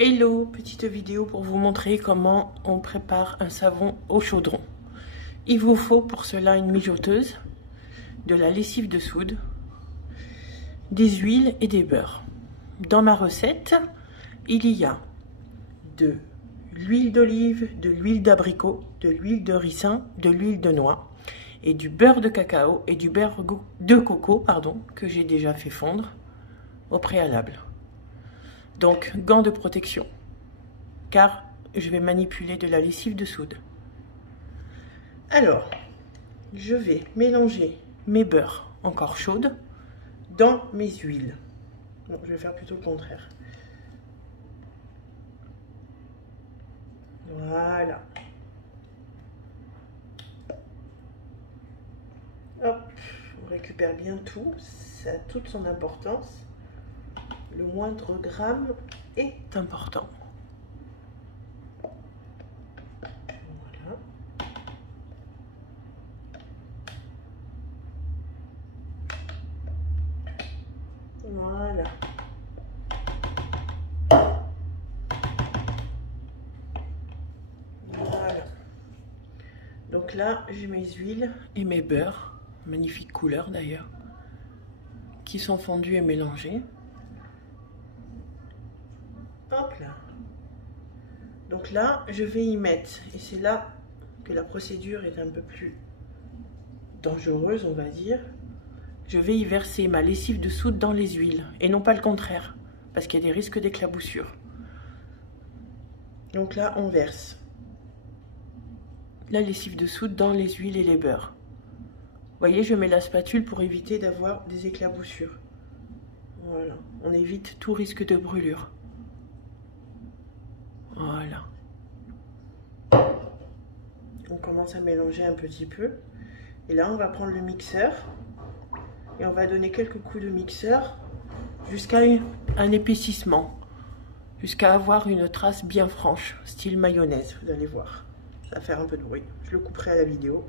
Hello, petite vidéo pour vous montrer comment on prépare un savon au chaudron. Il vous faut pour cela une mijoteuse, de la lessive de soude, des huiles et des beurres. Dans ma recette, il y a de l'huile d'olive, de l'huile d'abricot, de l'huile de ricin, de l'huile de noix et du beurre de cacao et du beurre de coco, que j'ai déjà fait fondre au préalable. Donc, gants de protection, car je vais manipuler de la lessive de soude. Alors, je vais mélanger mes beurres encore chaudes dans mes huiles. Bon, je vais faire plutôt le contraire. Voilà. Hop, on récupère bien tout, ça a toute son importance. Le moindre gramme est important. Voilà. Voilà. Voilà. Donc là, j'ai mes huiles et mes beurres, magnifique couleur d'ailleurs, qui sont fondus et mélangés. Hop là. Donc là, je vais y mettre, et c'est là que la procédure est un peu plus dangereuse, on va dire. Je vais y verser ma lessive de soude dans les huiles, et non pas le contraire, parce qu'il y a des risques d'éclaboussure. Donc là, on verse la lessive de soude dans les huiles et les beurres. Vous voyez, je mets la spatule pour éviter d'avoir des éclaboussures. Voilà, on évite tout risque de brûlure. Voilà. On commence à mélanger un petit peu. Et là, on va prendre le mixeur. Et on va donner quelques coups de mixeur jusqu'à un épaississement. Jusqu'à avoir une trace bien franche, style mayonnaise. Vous allez voir. Ça va faire un peu de bruit. Je le couperai à la vidéo.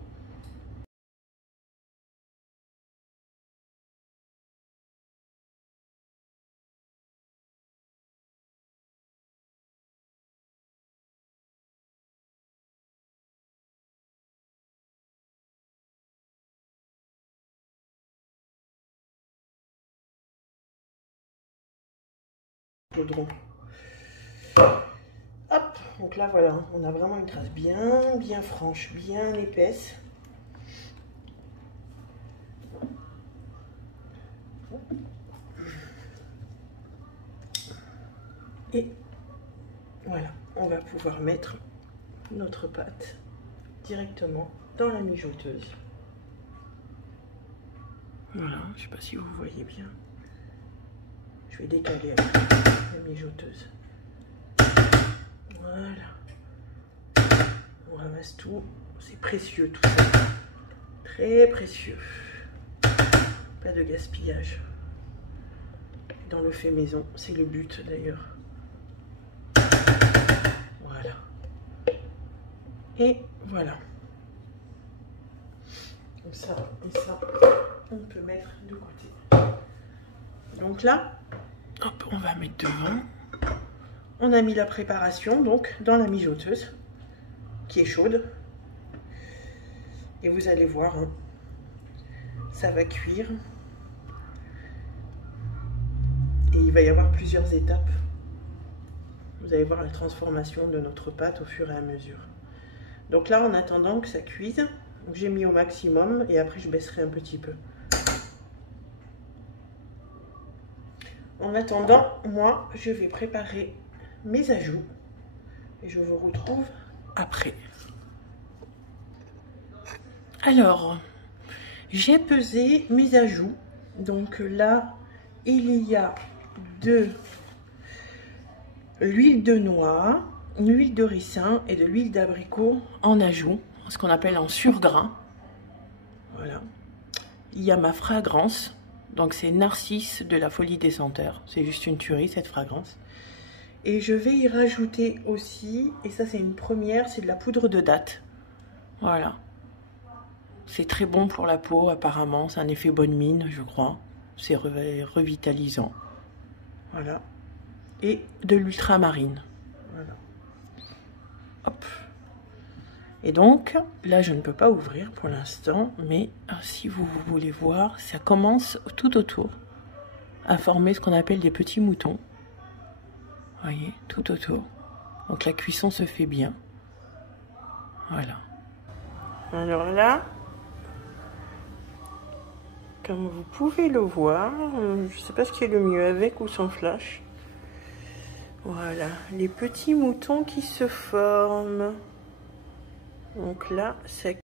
Chaudron. Hop, donc là voilà, on a vraiment une trace bien franche, bien épaisse. Et voilà, on va pouvoir mettre notre pâte directement dans la mijoteuse. Voilà, je ne sais pas si vous voyez bien. Je vais décaler la mijoteuse. Voilà. On ramasse tout. C'est précieux tout ça. Très précieux. Pas de gaspillage. Dans le fait maison, c'est le but d'ailleurs. Voilà. Et voilà. Comme ça et ça, on peut mettre de côté. Donc là, hop, on va mettre devant. On a mis la préparation donc dans la mijoteuse qui est chaude. Et vous allez voir, hein, ça va cuire. Et il va y avoir plusieurs étapes. Vous allez voir la transformation de notre pâte au fur et à mesure. Donc là, en attendant que ça cuise, j'ai mis au maximum et après je baisserai un petit peu. En attendant, moi, je vais préparer mes ajouts et je vous retrouve après. Alors, j'ai pesé mes ajouts. Donc là, il y a de l'huile de noix, l'huile de ricin et de l'huile d'abricot en ajout, ce qu'on appelle en surgrain. Voilà. Il y a ma fragrance, donc c'est Narcisse de la Folie des Senteurs. C'est juste une tuerie cette fragrance. Et je vais y rajouter aussi, et ça c'est une première, c'est de la poudre de date. Voilà. C'est très bon pour la peau apparemment, c'est un effet bonne mine je crois. C'est revitalisant. Voilà. et de l'ultramarine. Voilà. Hop. Et donc, là, je ne peux pas ouvrir pour l'instant, mais si vous voulez voir, ça commence tout autour à former ce qu'on appelle des petits moutons. Vous voyez, tout autour. Donc la cuisson se fait bien. Voilà. Alors là, comme vous pouvez le voir, je ne sais pas ce qui est le mieux, avec ou sans flash. Voilà, les petits moutons qui se forment. Donc là, c'est...